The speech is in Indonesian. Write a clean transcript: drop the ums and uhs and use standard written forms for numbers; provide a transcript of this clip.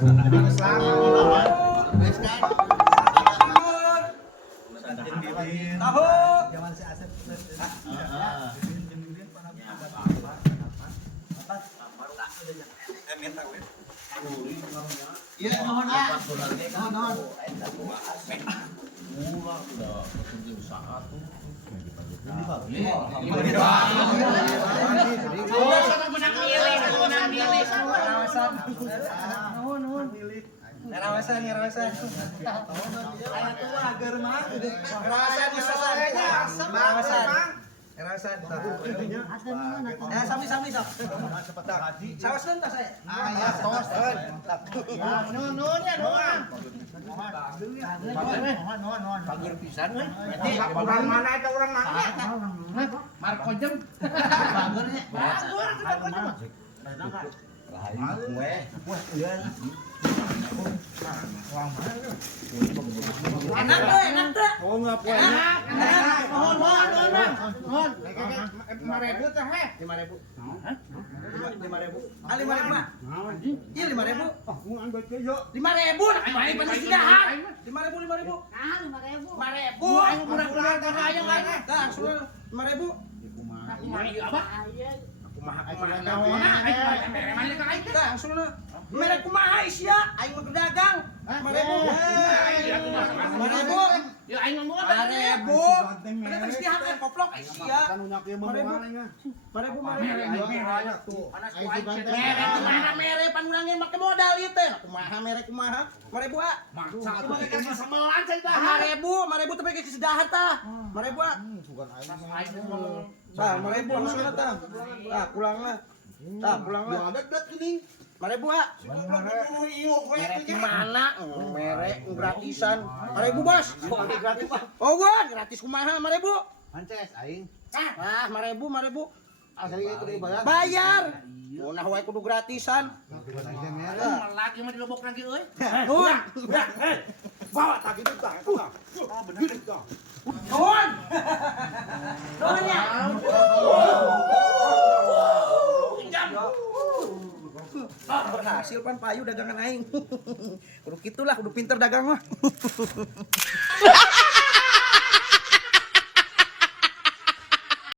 Tahu. Iya, mohon ah. Mohon. Murah udah petunjuk usaha tuh. Ngerawasan. Aya tuh agar mah. Ngerawasan. Ya sami. Sawaskeun tah saya. Ya tos. Nun ya doang. Pager pisan we. Orang mana eta orang mana? Marco Jem. Bagernya. Enak tuh. Oh enggak poe. Enak. Mohon. 5.000 teh he. 5.000. Hah? 5.000. Ah 5.000 mah. Iya 5.000. Oh, mun ambil ke yo. 5.000 main penisidahan. 5.000. Ah, 5.000. 5.000. Ayo murah-murah tanah aya lain. Tah, suruh 5.000. Kumaha naona? Tah, suruh. Merek kumaha isya? Aing mah dagang. 5.000. 5.000. Ya aing ngomong 5.000. Ada penisidahan koplok isya. 5.000. 5.000. Kumaha mere pan urang ge make modal ieu teh. Kumaha mere kumaha? 5.000 ah. Maksa atuh kasih samelan cai dah. 5.000 tapi ke sedahat tah. 5.000 ah. Tah, 5.000 maksudna tah. Tah, pulangna. Tah, pulangna. Ada geuning. 5.000 ah. Merek di mana? Merek gratisan. 5.000 bos. Oh, gua gratis kumaha 5.000. Ances aing. Ah, 5.000. Asli itu dibayar. Bayar. Munah wae kudu gratisan. Lagi mah dilobok lagi euy. Nun. Bawa tak gitu tah. Oh bener tah. Nun. Nun ya. Berhasil pan payu dagangan aing. Kudu kitulah, kudu pinter dagang mah.